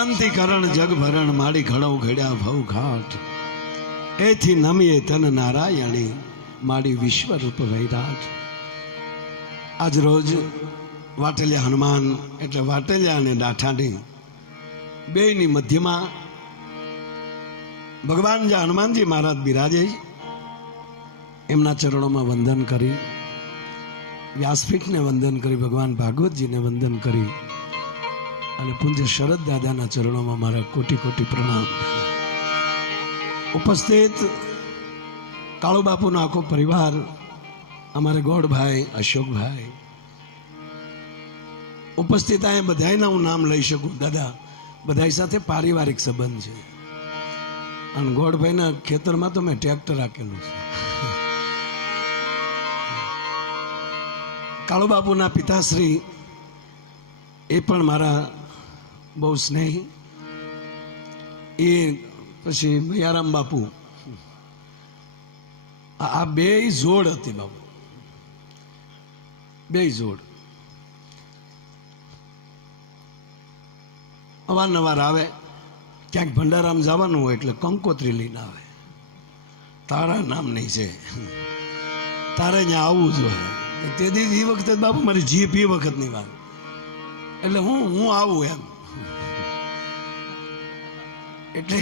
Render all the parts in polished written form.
અશાંતિ કરણ જગ ભરણ માડી ઘડો ઘડ્યા ભવ ઘાટ એથી નમીએ તન નારાયણી માડી વિશ્વરૂપ વૈરાટ. આજ રોજ વાટલિયા હનુમાન એટલે વાટલિયા અને દાઠાની બેયની મધ્યમાં ભગવાન જે હનુમાનજી મહારાજ બિરાજે એમના ચરણોમાં વંદન કરી, વ્યાસપીઠને વંદન કરી, ભગવાન ભાગવતજીને વંદન કરી અને પૂજ્ય શરદ દાદાના ચરણોમાં મારા કોટી કોટી પ્રણામ. ઉપસ્થિત કાળુ બાપુનો આખો પરિવાર, અમારે ગોળભાઈ, અશોકભાઈ ઉપસ્થિત, અહીંયા બધાયના હું નામ લઈ શકું. દાદા બધાય સાથે પારિવારિક સંબંધ છે અને ગોળભાઈના ખેતરમાં તો મેં ટ્રેક્ટર રાખેલું છે. કાળુ બાપુના પિતાશ્રી એ પણ મારા બહુ સ્નેહી. એ પછી મયારામ બાપુ, આ બે જોડ હતી બાપુ, બે જોડ અવારનવાર આવે. ક્યાંક ભંડારામ જવાનું હોય એટલે કંકોત્રી લઈને આવે. તારા નામની છે, તારે અહીંયા આવવું જોઈએ. તે એ વખતે બાપુ મારી જીપ એ વખતની વાત, એટલે હું આવું એમ. એટલે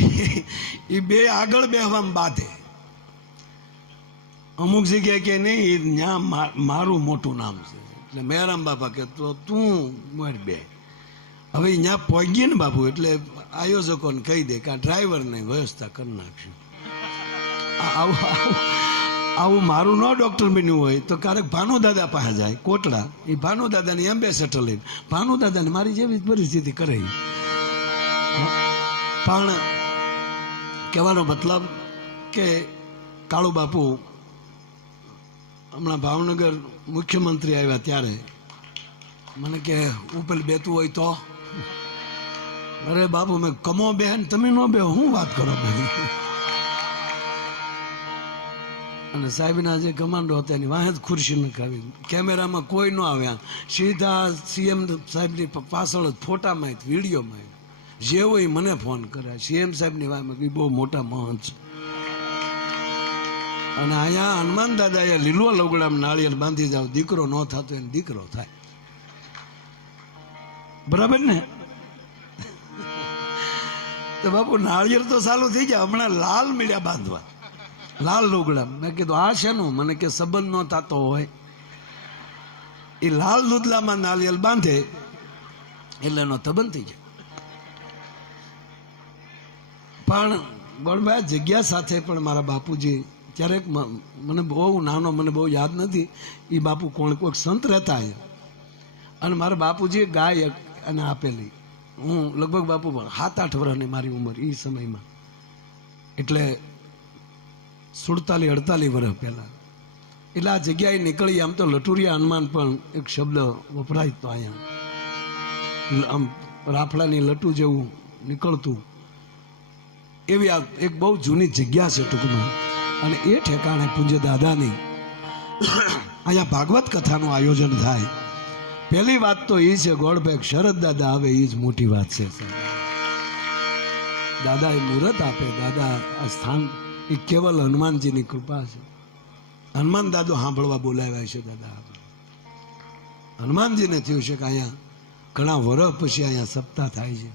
એ બે આગળ બેહવામાં બાંધે. અમુક જગ્યાએ કે નહીં ત્યાં મારું મોટું નામ છે એટલે મેરામ બાપા કે તો તું મારી બે. હવે અહીંયા પહોંચીએ ને બાપુ એટલે આયોજકોને કહી દે કે આ ડ્રાઈવરને વ્યવસ્થા કરી નાખશું. આવું મારું ન ડૉક્ટર બન્યું હોય તો ક્યારેક ભાનુદાદા પાસે જાય કોટડા, એ ભાનુદાદાની એમ્બેસેડર લઈને ભાનુદાદાને મારી જેવી પરિસ્થિતિ કરે. પણ કહેવાનો મતલબ કે કાળુ બાપુ હમણાં ભાવનગર મુખ્યમંત્રી આવ્યા ત્યારે મને કે ઉપર બેતું હોય તો, અરે બાપુ મેં કમો બેન તમે ન બે, હું વાત કરો બધી. અને સાહેબના જે કમાન્ડો હતા એની વાહે જ ખુરશી નખાવી, કેમેરામાં કોઈ ન આવ્યા, સીધા સીએમ સાહેબની પાછળ જ ફોટામાં વિડીયોમાં જે હોય મને ફોન કર્યા. સીએમ સાહેબની વાહમાં બહુ મોટા મહંત. અને અહીંયા હનુમાન દાદા એ લીલો લવગડામાં નાળિયેર બાંધી જાવ, દીકરો ન થતો એને દીકરો થાય. બરાબર ને? તો બાપુ નાળિયેર તો ચાલુ થઈ જાય. હમણાં લાલ મીડિયા બાંધવા, લાલ લુગડા. મેં કીધું આ શેનું? મને કે સંબંધ ન થતો હોય એ લાલ દૂધલામાં નાળિયેર બાંધે એટલે એનો સંબંધ થઈ જાય. પણ ગોળભાઈ જગ્યા સાથે પણ મારા બાપુજી ક્યારેક મને બહુ નાનો, મને બહુ યાદ નથી એ બાપુ કોઈક સંત રહેતા અને મારા બાપુજી ગાય અને આપેલી. હું લગભગ બાપુ 7-8 વર્ષની મારી ઉંમર એ સમયમાં, એટલે 47-48 વર્ષ પહેલાં. એટલે આ જગ્યાએ નીકળી. આમ તો લટુરિયા હનુમાન પણ એક શબ્દ વપરાય તો અહીંયા આમ રાફડાની લટુ જેવું નીકળતું. એવી આ એક બહુ જૂની જગ્યા છે ટૂંકમાં. અને એ ઠેકાણે પૂજ્ય દાદાની અહીંયા ભાગવત કથાનું આયોજન થાય. પહેલી વાત તો એ છે ગોળભાઈ શરદ દાદા આવે એ જ મોટી વાત છે. દાદા એ મુહૂર્ત આપે, દાદા આ સ્થાન એ કેવલ હનુમાનજીની કૃપા છે. હનુમાન દાદો સાંભળવા બોલાવ્યા છે. દાદા હનુમાનજીને થયું છે કે અહીંયા ઘણા વર્ષ પછી અહીંયા સપ્તાહ થાય છે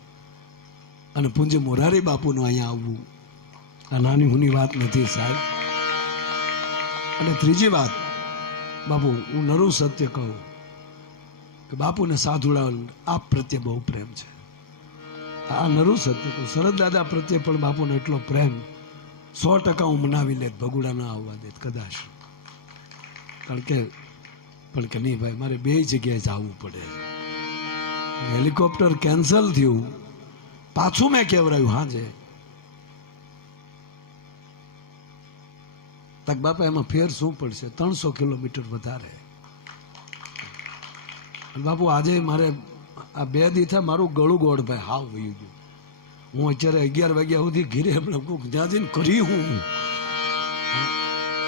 અને પૂજ્ય મોરારી બાપુનું અહીંયા આવવું આ નાની હુની વાત નથી સાહેબ. અને ત્રીજી વાત બાપુ, હું નરું સત્ય કહું કે બાપુને સાધુડા આપ પ્રત્યે બહુ પ્રેમ છે. આ નરું સત્ય કહું. શરદ દાદા પ્રત્યે પણ બાપુને એટલો પ્રેમ 100% હું મનાવી લેત, ભગુડા ના આવવા દેત કદાચ. કારણ કે પણ કે નહીં ભાઈ મારે બે જગ્યાએ જવું પડે. હેલિકોપ્ટર કેન્સલ થયું, પાછું મેં કહેવરાયું હાજે તક બાપા એમાં ફેર શું પડશે? 300 કિલોમીટર વધારે. બાપુ આજે મારે આ 2 દિવસ મારું ગળું ગોળભાઈ હાવ વયું ગયું. હું અત્યારે 11 વાગ્યા સુધી ઘીરે ત્યાં જઈને કરી હું.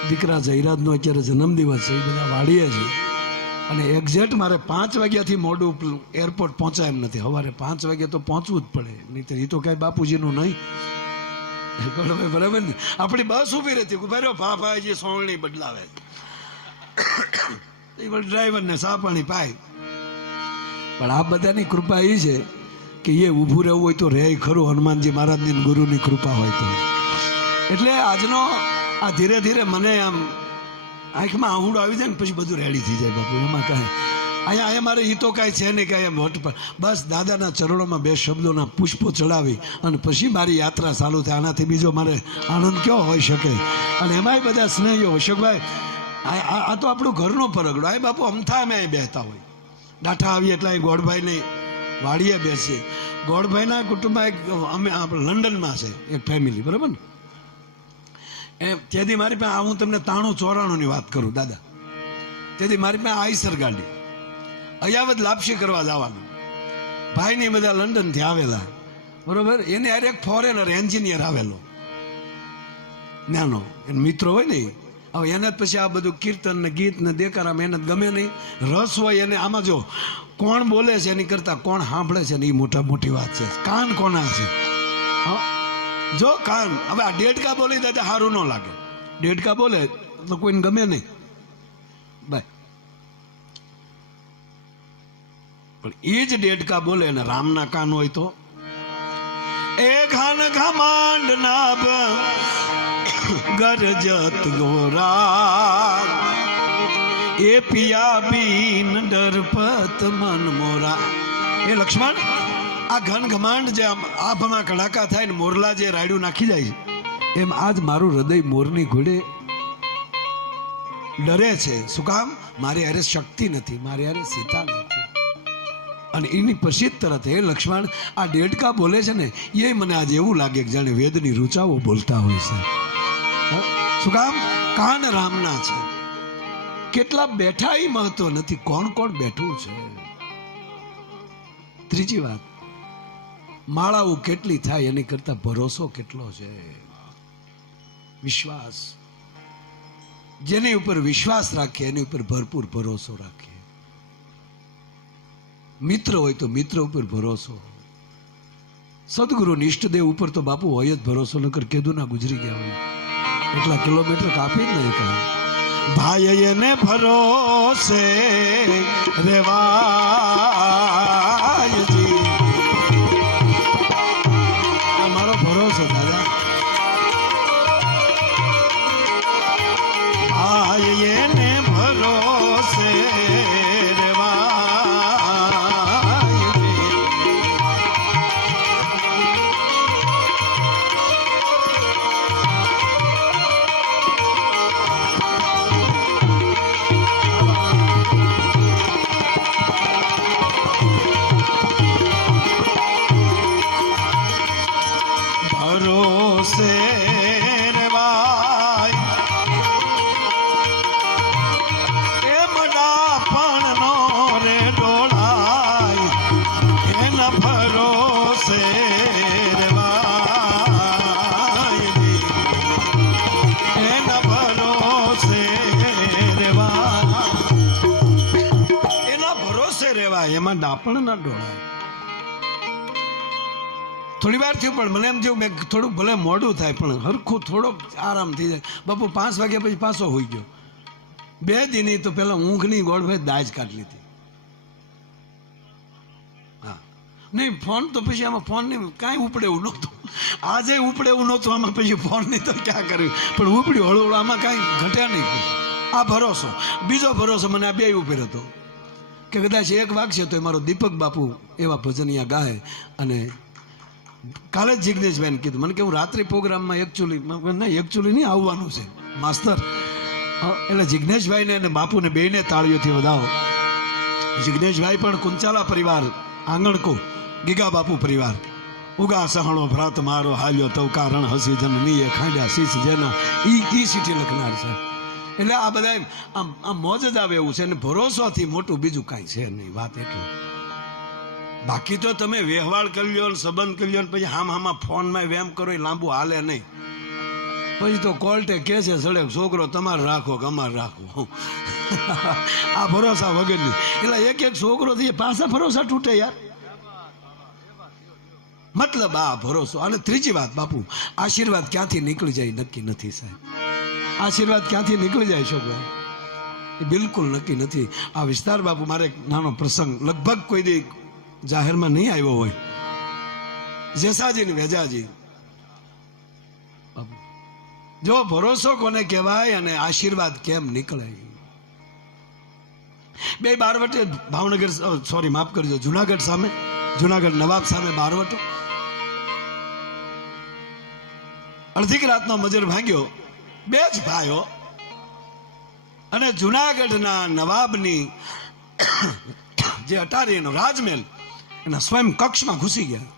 દીકરા જયરાજનો અત્યારે જન્મદિવસ છે, એ બધા વાડીએ છે. અને એક્ઝેક્ટ મારે 5 વાગ્યાથી મોડું એરપોર્ટ પહોંચાય એમ નથી. સવારે 5 વાગે તો પહોંચવું જ પડે, નહીં એ તો કાંઈ બાપુજીનું નહીં. બરાબર ને? આપણી બસ ઊભી રહેતી, ઉભા રહ્યો ભાભાજી સોળણી બદલાવે, ડ્રાઈવરને સા પાણી પાય. પણ આ બધાની કૃપા એ છે કે એ ઊભું રહેવું હોય તો રહે ખરું, હનુમાનજી મહારાજની ગુરુની કૃપા હોય તો. એટલે આજનો આ ધીરે ધીરે મને આમ આંખમાં આહુડો આવી જાય ને પછી બધું રેડી થઈ જાય બાપુ. એમાં કાંઈ અહીંયા મારે એ તો કાંઈ છે નહીં, કાંઈ એમ વટ પર બસ દાદાના ચરણોમાં 2 શબ્દોના પુષ્પો ચડાવી અને પછી મારી યાત્રા ચાલુ થાય. આનાથી બીજો મારે આનંદ કયો હોઈ શકે? અને એમાંય બધા સ્નેહીઓ, અશોકભાઈ આ તો આપણું ઘરનો પરગડો. આ બાપુ અમથા અમે અહીં બેસતા હોય, ડાઠા આવીએ એટલે અહીં ગોળભાઈની વાડીએ બેસીએ. ગોળભાઈના કુટુંબમાં એક અમે લંડનમાં છે એક ફેમિલી, બરાબર ને? તેથી મારી પાસે હું તમને 93-94ની વાત કરું દાદા. તેથી મારી પાસે આઈસર ગાડી, અયાવત લાપસી કરવા જવાનું. ભાઈની બધા લંડનથી આવેલા, બરોબર? એને યાર એક ફોરેનર એન્જિનિયર આવેલો નાનો, એને મિત્રો હોય ને. હવે એને જ પછી આ બધું કીર્તન ને ગીત ને દેકારામ એને ગમે નહીં, રસ હોય એને. આમાં જો કોણ બોલે છે એની કરતા કોણ સાંભળે છે ને એ મોટી વાત છે. કાન કોના છે? જો કાન, હવે આ ડેડકા બોલી દે સારું ન લાગે. ડેડકા બોલે તો કોઈને ગમે નહીં ભાઈ, પણ એ જ ડેડકા બોલે ને રામના કાન હોય તો એ ઘાન ઘામાંડ નાભ ગરજત ગોરા એ પિયા બીન ડરપત મન મોરા. એ લક્ષ્મણ, આ ઘન ઘમાંડ જે આભમાં કડાકા થાય ને મોરલા જે રાયડું નાખી જાય એમ આજ મારું હૃદય મોરની ઘોડે ડરે છે. શું કામ? મારી હારે શક્તિ નથી, મારી હારે સીતા નથી. અને એની પછી તરત હે લક્ષ્મણ આ ડેડકા બોલે છે ને એ મને આજે એવું લાગે કે જાણે વેદની રૂચાઓ બોલતા હોય છે. શું કામ? કાન રામના છે. કેટલા બેઠા એ મહત્વ નથી, કોણ કોણ બેઠું છે. ત્રીજી વાત, માળાઓ કેટલી થાય એની કરતા ભરોસો કેટલો છે. વિશ્વાસ, જેની ઉપર વિશ્વાસ રાખીએ એની ઉપર ભરપૂર ભરોસો રાખીએ. મિત્ર હોય તો મિત્ર ઉપર ભરોસો, સદગુરુ ઇષ્ટદેવ ઉપર તો બાપુ હોય જ ભરોસો, નકર કેદું ના ગુજરી ગયા હોય. એટલા કિલોમીટર કાપી જ નહીં કહે. ભાઈ એને ભરોસે રેવાયજી, મારો ભરોસો દાદા. ભાઈ એને ભરોસે એમાં ડાપણ ના ડોળાય. થોડી વાર થયું પણ મને એમ થયું મેં થોડુંક ભલે મોડું થાય પણ હરખું થોડોક આરામ થઈ જાય. બાપુ 5 વાગ્યા પછી પાછો હોઈ ગયો. 2 દિની તો પેલા ઊંઘની ગોળભાઈ દાજ કાઢી લીધી. હા નહીં ફોન તો પછી આમાં ફોન નહીં કાંઈ ઉપડે એવું નહોતું. આજે ઉપડે એવું નહોતું આમાં, પછી ફોન નહીં તો ક્યાં કર્યું પણ ઉપડ્યું હળવું. આમાં કાંઈ ઘટ્યા નહીં. આ ભરોસો. બીજો ભરોસો મને આ 2 ઉપર હતો કે કદાચ એક વાગશે તો મારો દીપક બાપુ એવા ભજનિયા ગાય. અને કાલે જ જિગ્નેશભાઈને કીધું મને કે હું રાત્રિ પ્રોગ્રામમાં એકચ્યુઅલી નહીં આવવાનું છે માસ્તર. એટલે જિગ્નેશભાઈને અને બાપુને બેને તાળીઓથી વધાવો. જિગ્નેશભાઈ પણ કુંચાલા પરિવાર, આંગણકો ગીગા બાપુ પરિવાર. ઉગા સહણો ભ્રાત મારો હાલ્યો તવકા રણ હસી જન નીએ ખાંડ્યા શીશ જેના ઈ સીટી લખનાર છે. એટલે આ બધા આમ મોજ જ આવે એવું છે. અને ભરોસાથી મોટું બીજું કાંઈ છે નહીં. વાત એટલું. બાકી તો તમે વ્યવહાર કરી લ્યો, સંબંધ કરી લ્યો, પછી હામાં ફોનમાં વેમ કરો એ લાંબુ હાલે નહીં. પછી તો કોર્ટે કે છે સડે છોકરો તમારે રાખો કે અમારે રાખો. આ ભરોસા વગરની. એટલે એક એક છોકરો થી પાછા ભરોસા તૂટે યાર. મતલબ આ ભરોસો. અને ત્રીજી વાત બાપુ, આશીર્વાદ ક્યાંથી નીકળી જાય નક્કી નથી સાહેબ. આશીર્વાદ ક્યાંથી નીકળી જાય છોકરા એ બિલકુલ નક્કી નથી. આ વિસ્તાર બાપુ, મારે એક નાનો પ્રસંગ, લગભગ કોઈ દી જાહેરમાં નહીં આવ્યો હોય. જેસાજી ને વેજાજી બાપુ, જો ભરોસો કોને કહેવાય અને આશીર્વાદ કેમ નીકળે. બે બારવટે ભાવનગર, સોરી માફ કરજો, જુનાગઢ સામે, જુનાગઢ નવાબ સામે બારવટો. અડધી રાતનો મજર ભાંગ્યો, બે જ ભાઈઓ, અને જુનાગઢના નવાબની જે અટારી એનો રાજમહેલ એના સ્વયં કક્ષમાં ઘૂસી ગયા.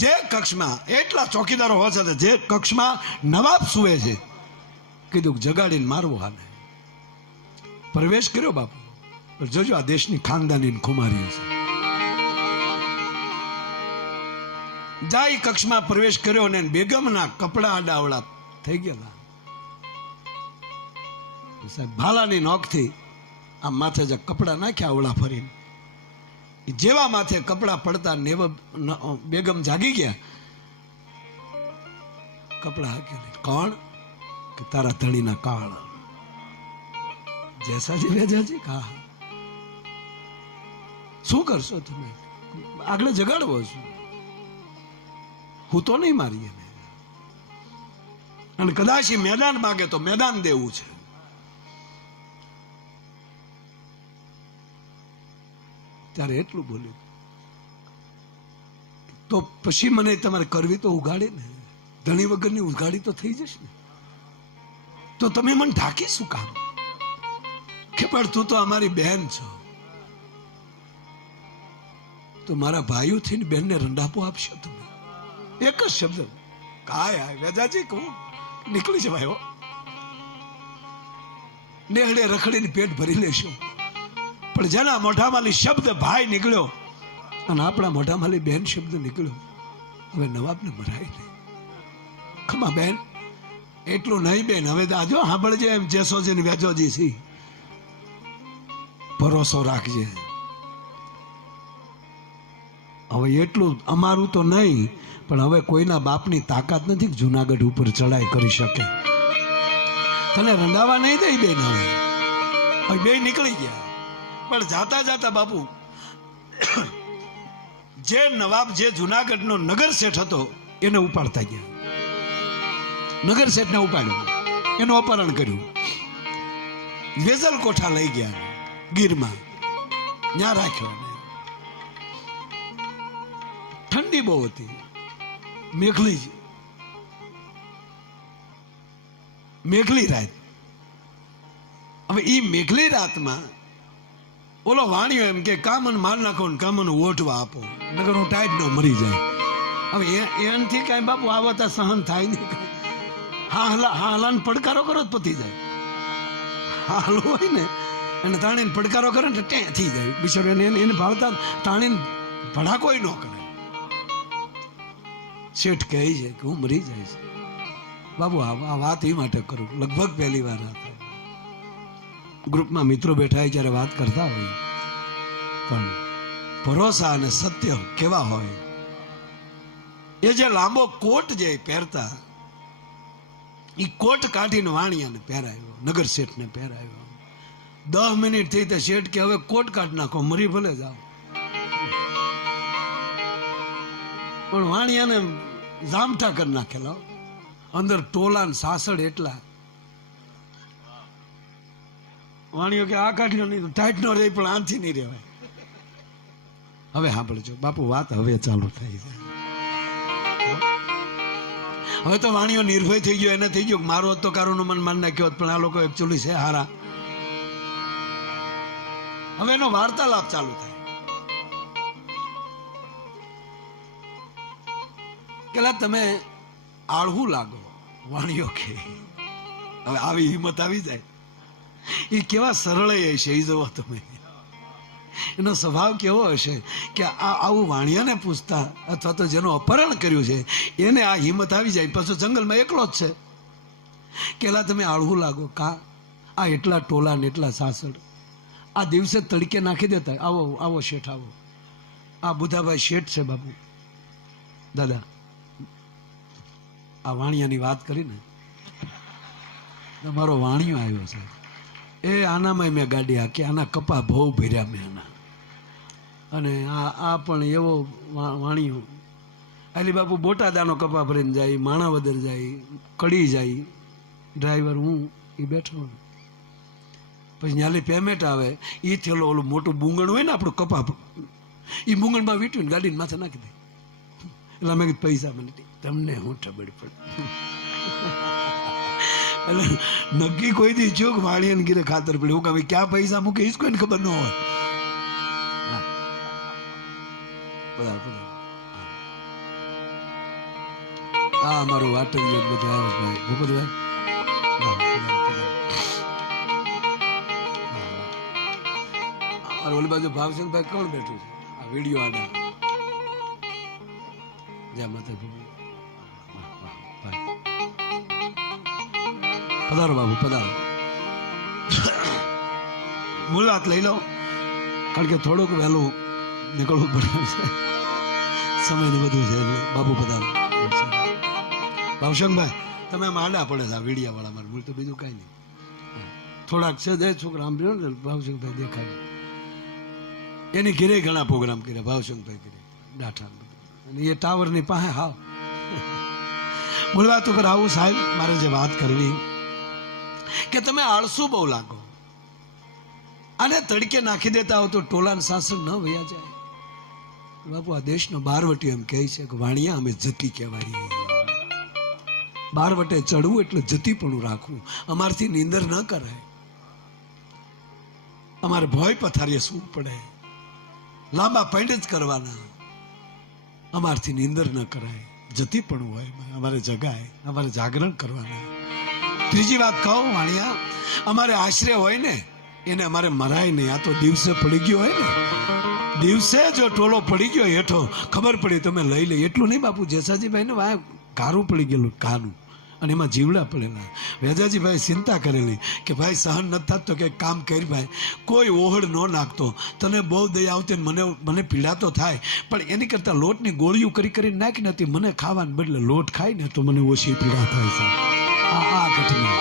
જે કક્ષમાં એટલા ચોકીદારો હોવા છતાં જે કક્ષમાં નવાબ સુવે છે, કીધું જગાડીને મારવો હાને. પ્રવેશ કર્યો બાપુ. જોજો આ દેશની ખાનદાની ખુમારી છે. જાય કક્ષમાં પ્રવેશ કર્યો ને બેગમના કપડા આડાવડા થઈ ગયેલા. સાહેબ ભાલાની નોકથી આ માથે જે કપડા નાખ્યા અવળા ફરીને, જેવા માથે કપડા પડતા બેગમ જાગી ગયા. કપડા હાકી કોણ? કે તારા ધણીના કાળ. જેસાજી વેજાજી કા શું કરશો તમે? આગળ જગાડવો છું, હું તો નહીં મારી એને. અને કદાચ એ મેદાન માગે તો મેદાન દેવું છે. ત્યારે એટલું બોલ્યું, તો પછી મને તમારે કરવી તો ઉગાડે ને, ધણી વગરની ઉગાડી તો થઈ જશે ને. તો તમે મને ઢાંકી શું કામ? કે પણ તું તો અમારી બહેન છો, તો મારા ભાઈઓ થઈને બેનને રંડાપો આપશો તમે. એક જ શબ્દ, કાય વેજાજી કહું નીકળી છે ભાઈઓ, નેહડે રખડીને પેટ ભરી લેશો. પણ જેના મોઢામાંથી શબ્દ ભાઈ નીકળ્યો અને આપણા મોઢામાંથી બેન શબ્દ નીકળ્યો, હવે નવાબને મરાય નહીં. ખમા બેન, એટલું નહીં બેન, હવે આજો સાંભળજે, એમ જેસોજી ને વેજોજી સી ભરોસો રાખજે. હવે એટલું અમારું તો નહીં, પણ હવે કોઈના બાપની તાકાત નથી કે જુનાગઢ ઉપર ચડાઈ કરી શકે. તને રંડાવા નહીં દઈ બેન. હવે બે નીકળી ગયા. પણ જાતા જાતા બાપુ, જે નવાબ, જે જુનાગઢનો નગર શેઠ હતો, એને ઉપાડતા ગયા. નગર શેઠને ઉપાડ્યો, એનું અપહરણ કર્યું, વેજલ કોઠા લઈ ગયા ગીરમાં, ત્યાં રાખ્યો. ઠંડી બહુ હતી, મેઘલી રાત. હવે ઈ મેઘલી રાતમાં ઓલો વાણિયો એમ કે કામન માર નાખો ને કામન ઓઠવા આપો, નગર હું ટાઈટ ન મરી જાય. હવે એનાથી કઈ બાપુ આવતા સહન થાય નહીં. હાલાને પડકારો કરો તો પતી જાય. હાલ હોય ને અને તાણીને પડકારો કરે ને ત્યાં થઈ જાય બિચારો. એને ભાળતા તાણીને ભડાકોય ન કરે. શેઠ કહે છે કે હું મરી જાય છે બાબુ. આ વાત એ માટે કરું, લગભગ પહેલી વાર હતા ગ્રુપમાં મિત્રો બેઠા જ્યારે વાત કરતા હોય, પણ ભરોસા અને સત્ય કેવા હોય. એ જે લાંબો કોટ જે પહેરતા, એ કોટ કાઢીને વાણિયાને પહેરાવ્યો, નગર શેઠને પહેરાવ્યો. 10 મિનિટ થઈ તો શેઠ કે હવે કોટ કાઢ નાખો, મરી ભલે જાઓ. પણ વાણિયાને જામઠા કરી નાખેલા, અંદર ટોલા ને સાસડ એટલા. વાણિયો કે આ કાઢ્યો નહીં તો ટાઈટ નો રહે, પણ આથી નહીં રહેવાય. હવે સાંભળજો બાપુ, વાત હવે ચાલુ થઈ છે. હવે તો વાણિયો નિર્ભય થઈ ગયો. એને થઈ ગયો મારો તો કારોનું મન માન નાખ્યો, પણ આ લોકો એકચ્યુઅલી છે હારા. હવે એનો વાર્તાલાપ ચાલુ થાય. પેલા તમે આળહું લાગો, વાણિયો કે. હવે આવી હિંમત આવી જાય. એ કેવા સરળ હશે એ જોવો તમે. એનો સ્વભાવ કેવો હશે કે આવું વાણિયાને પૂછતા, અથવા તો જેનું અપહરણ કર્યું છે એને આ હિંમત આવી જાય. પાછો જંગલમાં એકલો જ છે, કેલા તમે આળહું લાગો કા આ એટલા ટોલા ને એટલા સાસડ આ દિવસે તડકે નાખી દેતા. આવો આવો શેઠ આવો. આ બુધાભાઈ શેઠ છે બાપુ. દાદા આ વાણિયાની વાત કરીને તમારો વાણિયો આવ્યો છે. એ આનામાં મેં ગાડી હાકી. આના કપા બહુ ભર્યા મેં આના. અને આ પણ એવો વાણિયો અલી બાપુ બોટાદાનો કપા ભરીને જાય, માણાવદર જાય, કડી જાય, ડ્રાઈવર હું એ બેઠો. પછી ત્યાંથી પેમેન્ટ આવે એ થયેલો ઓલું મોટું બુંગણ હોય ને આપણું કપા એ બુંગણમાં વીટ્યું ગાડીને માથે નાખી દે. એટલે મેં કીધું પૈસા મને તમને હું ખબર પડે. એટલે નક્કી કોઈ દી ચોક વાળીને ગીરે ખાતર પડે. હું કહે ક્યાં પૈસા મૂકે એ જ કોઈને ખબર ન હોય. આ અમારું વાટર બધું આવ્યો ભાઈ ભૂપતભાઈ. ઓલી બાજુ ભાવસિંહભાઈ કોણ બેઠું છે? આ વિડીયો આડા જ્યાં માતા પધારો બાબુ પધારો. મૂળ વાત લઈ લો કારણ કે થોડુંક વહેલું નીકળવું પડે છે, સમયનું બધું છે એટલે બાબુ પધારો. ભાવશંકભાઈ તમે આમ આડા પડે છે આ વીડિયા વાળા મારે મૂળ તો બીજું કાંઈ નહીં. થોડાક છે દે છોકરા આમ ને ભાવશંકભાઈ દેખાય. એની ઘેરે ઘણા પ્રોગ્રામ કર્યા ભાવશંકભાઈ કર્યા ડાઠા અને એ ટાવરની પાસે હાવ. મૂળ વાત ઉપર આવું સાહેબ મારે જે વાત કરવી કે તમે આળસુ બહુ લાગો અને તડકે નાખી દેતા હો તો ટોલાન સાસણ ન વયા જાય. બાપુ આ દેશનો બારવટી એમ કહે છે કે વાણિયા અમે જતી કહેવાય. બારવટે ચડવું એટલે જતીપણું રાખવું. અમારથી નીંદર ન કરાય. અમારે ભોય પથારીએ શું પડે, લાંબા પેન્ટ જ કરવાના. અમારથી નીંદર ન કરાય, જતીપણું હોય. અમારે જગાય, અમારે જાગરણ કરવાના. ત્રીજી વાત કહું વાણિયા, અમારે આશરે હોય ને એને અમારે મરાય નહીં. આ તો દિવસે પડી ગયો હોય ને, દિવસે જો ટોલો પડી ગયો હેઠો ખબર પડી તમે લઈ લે. એટલું નહીં બાપુ જેસાજીભાઈ ને વાય કારું પડી ગયેલું કાનું અને એમાં જીવડા પડેલા. વેજાજીભાઈ ચિંતા કરેલી કે ભાઈ સહન નથી થતો કે કામ કરી ભાઈ કોઈ ઓહળ ન નાખતો. તને બહુ દયા આવતી મને પીડા તો થાય પણ એની કરતાં લોટની ગોળીઓ કરીને નાખી નથી. મને ખાવાને બદલે લોટ ખાય ને તો મને ઓછી પીડા થાય છે. આ ઘટના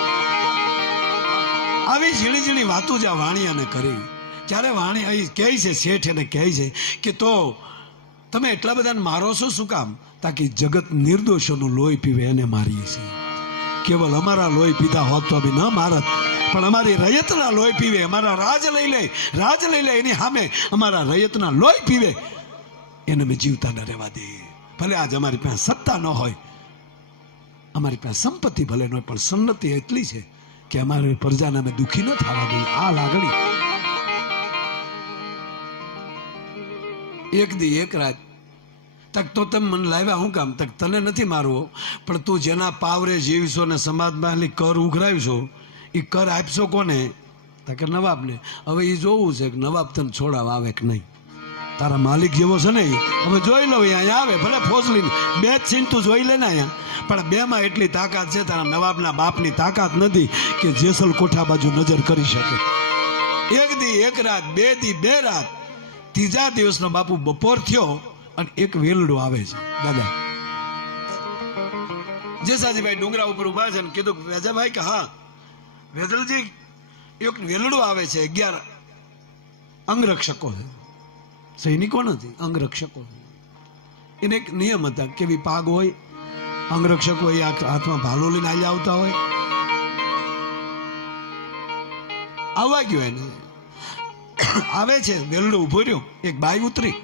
આવી ઝીણી ઝીણી વાતો જ આ વાણિયાને કરી. જ્યારે વાણી અહીં કહે છે શેઠ એને કહે છે કે તો તમે એટલા બધાને મારો છો શું કામ? તાકી જગત નિર્દોષોનું લોહી પીવે એને મારીએ છીએ. કેવલ અમારા લોહી પીધા હોત તો બી ન મારત, પણ અમારી રયતના લોહી પીવે. અમારા રાજ લઈ લે એની સામે અમારા રયતના લોહી પીવે એને મેં જીવતા ન રહેવા દે. ભલે આજ અમારી પાસે સત્તા ન હોય, અમારી પાસે સંપત્તિ ભલે ન હોય, પણ સન્નતિ એટલી છે કે અમારી પ્રજાને અમે દુઃખી ન થવા દઈએ. આ લાગણી એક દી એક રાત તક તો તમે મને લાવ્યા હું કામ? તક તને નથી મારવો પણ તું જેના પાવરે જીવશો ને સમાજમાં કર ઉઘરાવશો એ કર આપશો કોને? તકે નવાબને. હવે એ જોવું છે કે નવાબ તને છોડાવ આવે કે નહીં. તારા માલિક જેવો છે ને હવે જોઈ લો. અહીંયા આવે ભલે ફોસલીને બે જ સીન તું જોઈ લે ને અહીંયા, પણ બેમાં એટલી તાકાત છે તારા નવાબના બાપની તાકાત નથી કે જેસલ કોઠા બાજુ નજર કરી શકે. એક દી એક રાત, બે દી બે રાત, ત્રીજા દિવસનો બાપુ બપોર થયો અને એક વેલડો આવે છે. દાદા જેસાજીભાઈ ડુંગરા ઉપર ઉભા છે ને કીધું વેજાભાઈ કે હા વેજલજી એક વેલડો આવે છે. 11 અંગરક્ષકો છે, સૈનિકો નથી, અંગરક્ષકો. એને એક નિયમ હતા કેવી પાગ હોય, અંગરક્ષક હોય હાથમાં ભાલો લઈને આવી આવતા હોય. આવવા ગયો એને આવે છે વેલડો ઉભો રહ્યો. એક બાઈ ઉતરી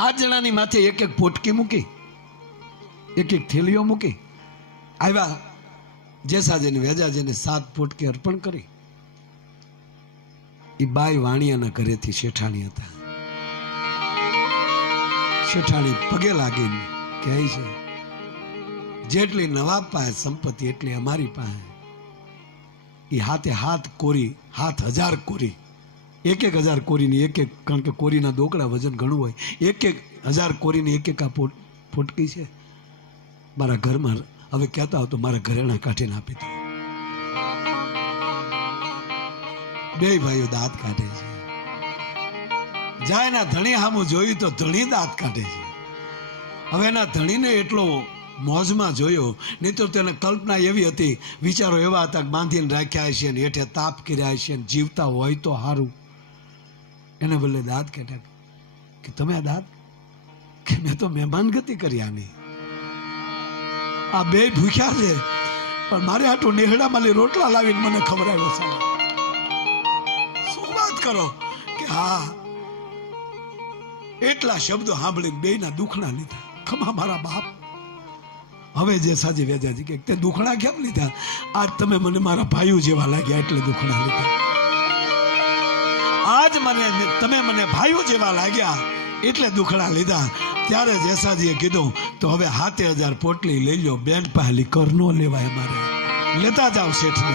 7 જણાની માથે એક એક પોટકી મૂકી, એક એક થેલીઓ મૂકી. આવ્યા જેસાજીને વેજાજીને 7 પોટકી અર્પણ કરી. એ બાઈ વાણિયાના ઘરેથી શેઠાણી હતા. શેઠાણી પગે લાગીને કહે છે જેટલી નવાબ પાસે સંપત્તિ એટલી અમારી પાસે. એ હાથે હાથ કોરી, 7,000 કોરી, 1,000 કોરીની એક કારણ કે કોરીના દોકડા વજન ઘણું હોય, 1,000 કોરીની એક આ પોટકી છે. મારા ઘરમાં હવે કહેતા હો તો મારા ઘરેણા કાઢીને આપી દો. બે ભાઈઓ દાંત કાઢે છે. જાય એના ધણી સામું જોયું તો ધણી દાંત કાઢે છે. હવે એના ધણીને એટલો મોજમાં જોયો, નહીં તો તેને કલ્પના એવી હતી, વિચારો એવા હતા કે બાંધીને રાખ્યા છે ને હેઠે તાપ કર્યા છે ને જીવતા હોય તો સારું. એને બદલે દાંત કાઢ્યા કે તમે આ દાંત કે મેં તો મહેમાન ગતિ કરી આની. આ બે ભૂખ્યા છે પણ મારે આટલું નેહડામાં રોટલા લાવીને મને ખવડાવ્યો છે. શું વાત કરો કે હા, એટલા શબ્દો સાંભળીને બેયના દુખણા લીધા. ખમા મારા બાપ. હવે જે સાજી વેજાજી કે તે દુખણા કેમ લીધા? આજ તમે મને મારા ભાઈઓ જેવા લાગ્યા એટલે દુખણા લીધા. આજ તમે મને ભાઈઓ જેવા લાગ્યા એટલે દુખણા લીધા. ત્યારે જેસાજીએ કીધું તો હવે 7000 પોટલી લઈ લો, બેન પહેલી કર નો લેવાય, મારે લેતા જાવ શેઠને.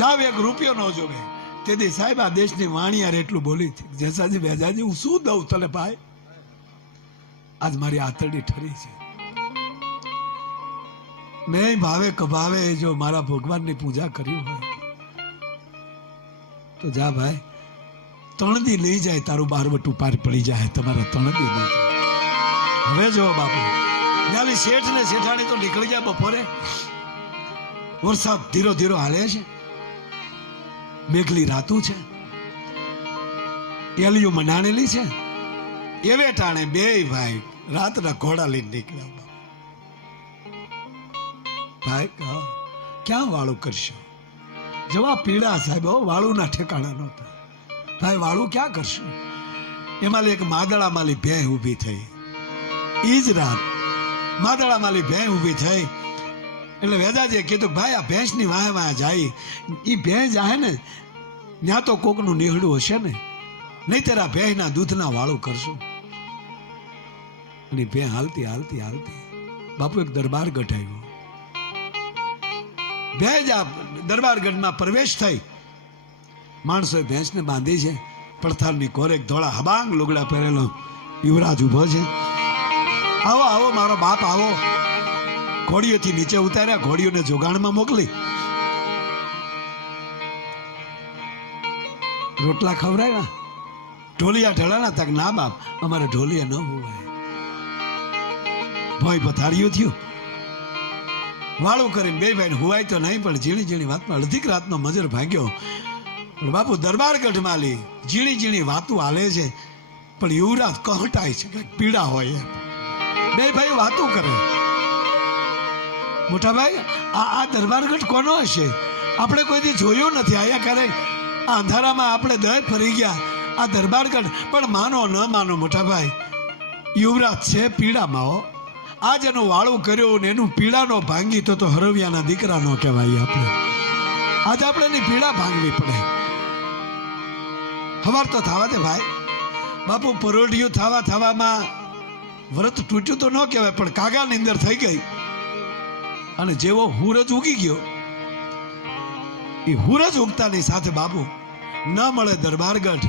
જાવ, 1 રૂપિયો ન જોવે. તેથી સાહેબ આ દેશની વાણિયાર એટલું બોલી જેસાજી વેજાજી હું શું દઉં તને ભાઈ? આજ મારી આતરડી ઠરી છે. નહીં ભાવે કભાવે જો મારા ભગવાનની પૂજા કરી હોય તો જા ભાઈ, 3 દી નહીં જાય તારું બારવટું પાર પડી જાય, તમારા 3 દી નહીં જાય. હવે જો બાપુ નાલી શેઠ ને શેઠાણી તો નીકળી જાય બપોરે. વરસાદ ધીરો ધીરો હાલે છે, મેઘલી રાતું છે, એલિયું મનાણેલી છે. એવે ટાણે બે ભાઈ રાતના ઘોડા લઈને નીકળ્યા. ભાઈ ક્યાં વાળું કરશો? જવા પીડા સાહેબ, વાળુના ઠેકાણા નહોતા. ભાઈ વાળું ક્યાં કરશું? એમાં એક માદળા માલી ભેં ઊભી થઈ. ઈ જ રાત માદળા માલી ભેં ઊભી થઈ એટલે વેદાજીએ કીધું ભાઈ આ ભેંસની વાહે વાહે જાય, એ ભેંસ જાય ને ત્યાં તો કોકનું નીહડું હશે ને, નહીં તેરા ભેંસના દૂધના વાળું કરશું. અને ભેં હાલતી હાલતી હાલતી બાપુ એક દરબારગઢ આવ્યો. ભેંસ આ દરબારગઢમાં પ્રવેશ થઈ. માણસોએ ભેંસને બાંધી છે. પડથારની કોરેક ધોળા હબાંગ લુગડા પહેરેલો યુવરાજ ઉભો છે. આવો આવો મારો બાપ આવો. ઘોડીઓથી નીચે ઉતાર્યા, ઘોડીઓને જોગાણમાં મોકલી, રોટલા ખવડાવ્યા, ઢોલિયા ઢળાના. તક ના બાપ અમારે ઢોલિયા ન હોવાય. ભોય પથાર્યું થયું. વાળું કરીને બે ભાઈને હુવાય તો નહીં, પણ ઝીણી ઝીણી વાતમાં અડધીક રાતનો મજર ભાગ્યો. પણ બાપુ દરબારગઢમાં લી ઝીણી ઝીણી વાતું હાલે છે, પણ યુવરાજ કહટાય છે કે પીડા હોય. બે ભાઈ વાતું કરે. મોટા ભાઈ આ દરબારગઢ કોનો હશે? આપણે કોઈથી જોયો નથી. આયા કરે આ અંધારામાં આપણે દય ફરી ગયા. આ દરબારગઢ પણ માનો ન માનો મોટા ભાઈ, યુવરાજ છે પીડામાં હો. આજ એનું વાળું કર્યું ને એનું પીડાનો ભાંગી તો હરવિયાના દીકરા નો કહેવાય. આપણે આજ આપણે એની પીડા ભાંગવી પડે. હવાર તો થવા દે ભાઈ. બાપુ પરોઢિયું થવામાં વ્રત તૂટ્યું તો ન કહેવાય, પણ કાગાની અંદર થઈ ગઈ. અને જેવો હુરજ ઉગી ગયો, એ હુરજ ઉગતાની સાથે બાપુ ન મળે દરબારગઢ.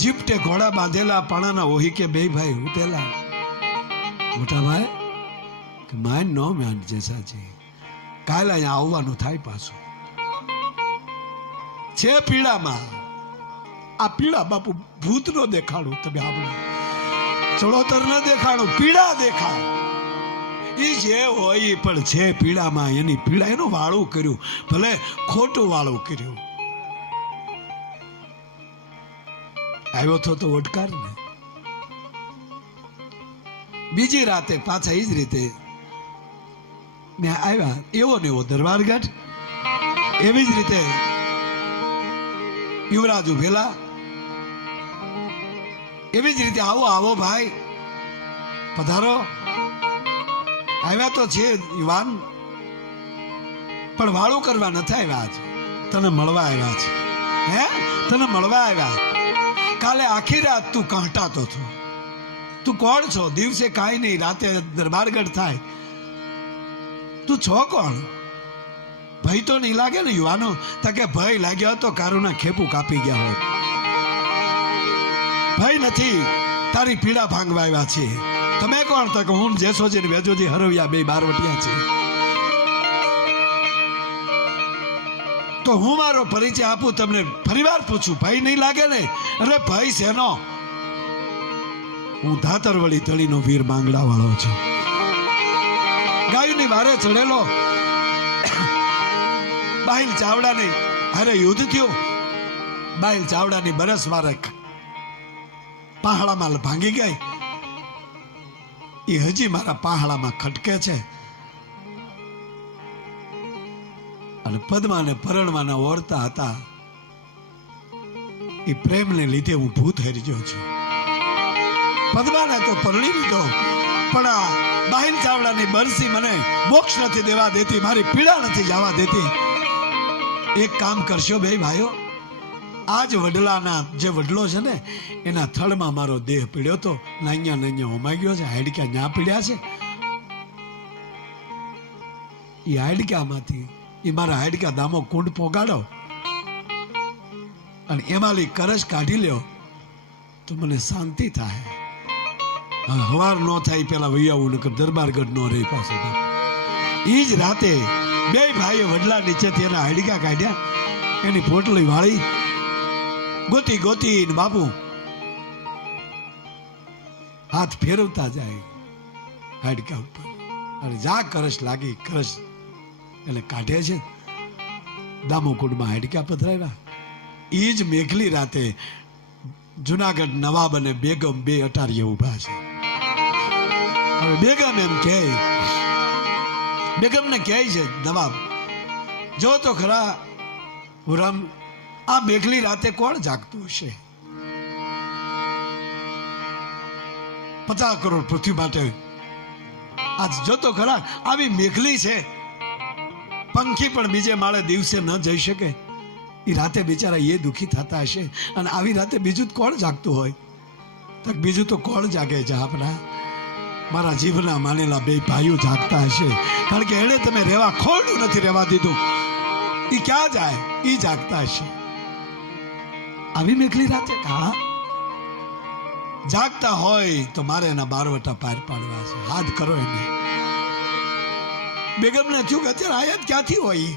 જીપટે ઘોડા બાંધેલા, પાણાના ઓહી કે બે ભાઈ ઉતેલા. મોટા ભાઈ કે માન નો માન જેસાજી, કાલે અહીંયા આવવાનું થાય પાછું. છે પીડામાં. આ પીડા બાપુ ભૂત નો દેખાડું, તમે આપણે ચડોતર ન દેખાડું, પીડા દેખાડ. ઈ જે હોય પણ છે પીડામાં. એની પીડા, એનું વાળું કર્યું, ભલે ખોટું વાળું કર્યું. આવ્યો તો ઓડકાર ને. બીજી રાતે પાછા એ જ રીતે મેં આવ્યા. એવો ને એવો દરબારગઢ. એવી જ રીતે યુવરાજ ઉભેલા. એવી જ રીતે આવો આવો ભાઈ પધારો. આવ્યા તો છે યુવાન, પણ વાળું કરવા નથી આવ્યા. આજ તને મળવા આવ્યા છે. હે તને મળવા આવ્યા. કાલે આખી રાત તું કહટાતો હતો. તું કોણ છો? દિવસે કાંઈ નહીં, રાતે દરબારગઢ થાય. તું છો કોણ? ભય તો નહીં લાગે ને યુવાનો? તાકે ભય લાગ્યો તો કારુના ખેપું કાપી ગયા હોત. ભય નથી, તારી પીડા ભાંગવા આવ્યા છે. તમે કોણ? તો કે હું જેસોજી ને વેજોજી હરવિયા બે બારવટિયા છે. તો હું મારો પરિચય આપું તમને. ફરીવાર પૂછું, ભાઈ નહીં લાગે ને? અરે ભાઈ શેનો? હું ધાતરવળી તળીનો વીર માંગડા વાળો છું. ગાયુની વારે ચડેલો. બાહિલ ચાવડાની હારે યુદ્ધ થયું. બાહિલ ચાવડાની બરસ મારે પહાડામાં ભાંગી ગઈ. એ હજી મારા પહાડામાં ખટકે છે. અને પદ્માને પરણવાના ઓરતા હતા. એ પ્રેમને લીધે હું ભૂત હરી ગયો છું. પદ્માને તો પરણી લીધો, પણ આ બાહિલ ચાવડાની બરસી મને મોક્ષ નથી દેવા દેતી, મારી પીડા નથી જવા દેતી. એક કામ કરશો બે ભાઈઓ, આજ વડલાના જે વડલો છે ને એના થળમાં મારો દેહ પીડ્યો તો, નાઅહીંયા હોમાઈ ગયો છે. હાડક્યા ન્યા પીડ્યા છે. એ હાડક્યામાંથી એ મારા હાડક્યા દામો કુંડ પોગાડો અને એમાંથી કરશ કાઢી લ્યો તો મને શાંતિ થાય. હવાર ન થાય પેલા વૈયાવું નકર દરબારગઢ નો રહી પાસે. એ જ રાતે બે ભાઈઓ વડલા નીચેથી એના હાડકા કાઢ્યા, એની પોટલી વાળી ગોતી બાપુ હાથ ફેરવતા જાય હાડકા ઉપર. અને જા કરશ લાગી, કરશ એટલે કાઢે છે. દામોકુંડમાં હાડકા પધરાવ્યા. એ જ મેઘલી રાતે જુનાગઢ નવાબ અને બેગમ બે અટારીએ ઉભા છે. હવે બેગમ એમ કહે, બેગમને કહે છે નવાબ, જો તો ખરા હુરામ, આ મેઘલી રાતે કોણ જાગતું હશે? 50 કરોડ પૃથ્વી માટે આજ જોતો ખરા, આવી મેઘલી છે. પંખી પણ બીજે માળે દિવસે ન જઈ શકે. એ રાતે બિચારા એ દુખી થતા હશે. અને આવી રાતે બીજું કોણ જાગતું હોય? તો બીજું તો કોણ જાગે છે? આપણા મારા જીવના માનેલા બે ભાઈઓ જાગતા હશે. કારણ કે એણે તમે રહેવા ખોરડું નથી રહેવા દીધું. એ ક્યાં જાય? એ જાગતા હશે. આવી મેઘલી રાતે કા જાગતા હોય તો મારે એના બારવટા પાર પાડવા છે. હાથ કરો એને. બેગમને થયું કે અત્યારે આયા ક્યાંથી હોય,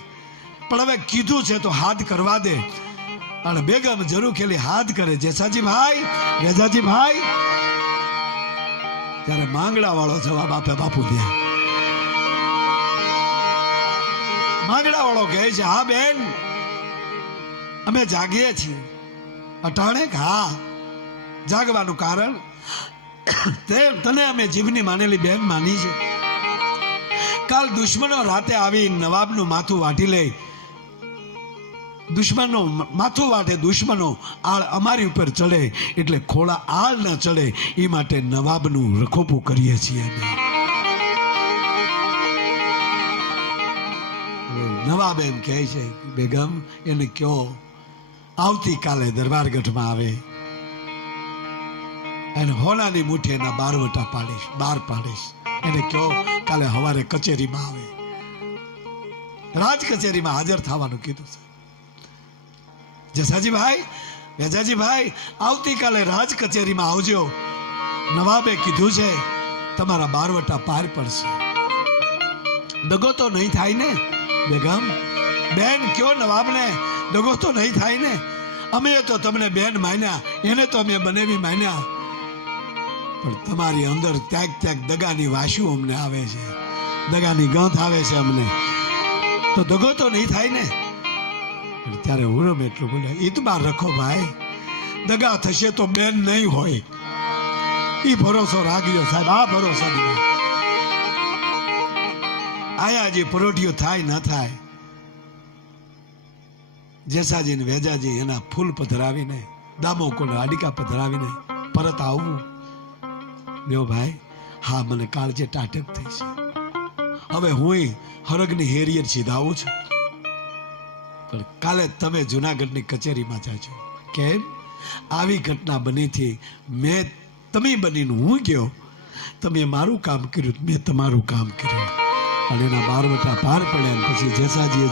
પણ હવે કીધું છે તો હાથ કરવા દે. અને બેગમ જરૂર ખેલી હાથ કરે. જેસાજી ભાઈ, વેજાજી ભાઈ. ત્યારે માંગડા વાળો જવાબ આપે બાપુ ત્યાં. માંગડા વાળો કહે છે, હા બેન, અમે જાગીએ છીએ. અટાણે હા, જાગવાનું કારણ તને અમે જીવની માનેલી બેન માની છે. કાલ દુશ્મનો રાતે આવી નવાબનું માથું વાટી લે, દુશ્મનો માથું વાટે, દુશ્મનો આળ અમારી ઉપર ચડે એટલે ખોળા આળ ન ચડે એ માટે નવાબનું રખોપું કરીએ છીએ અમે. નવાબ એમ કહે છે, બેગમ એને કહો આવતીકાલે દરબારગઢમાં આવે. એને હોનાની મુઠ્ઠી એના બારવટા પાડીશ, બાર પાડીશ. એને કહો કાલે સવારે કચેરીમાં આવે. રાજ કચેરીમાં હાજર થવાનું કીધું છે. જસાજી ભાઈ, વેજાજી ભાઈ, આવતીકાલે રાજ કચેરીમાં આવજો. નવાબે કીધું છે તમારા બારવટા પાર પડશે. દગો તો નહીં થાય ને બેગમ? બેન કયો નવાબને, દગો તો નહીં થાય ને? અમે તો તમને બેન માન્યા, એને તો અમે બનેવી માન્યા, પણ તમારી અંદર ત્યાગ દગાની વાસુ અમને આવે છે, દગાની ગંધ આવે છે અમને. તો દગો તો નહીં થાય ને? ત્યારે હુરમ એટલું બોલ્યા, ઈતબાર રખો ભાઈ, દગા થશે તો બેન નહીં હોય. એ ભરોસો રાખજો સાહેબ. આ ભરોસો નહીં. આયા જે પરોઢિયો થાય ન થાય, જેસાજી ને વેજાજી એના ફૂલ પધરાવીને, દામોકુંડ હાડિકા પધરાવીને પરત આવવું. લ્યો ભાઈ, હા મને કાળજે ટાટક થઈ છે. હવે હું હરગની હેરિયર સીધાવું છું, પણ કાલે તમે જુનાગઢની કચેરીમાં જાજો. કેમ? આવી ઘટના બનીથી મેં તમે બનીને હું ગયો, તમે મારું કામ કર્યું, મેં તમારું કામ કર્યું. અને એના બારવટા પાર પડ્યા. પછી જેસાજીએ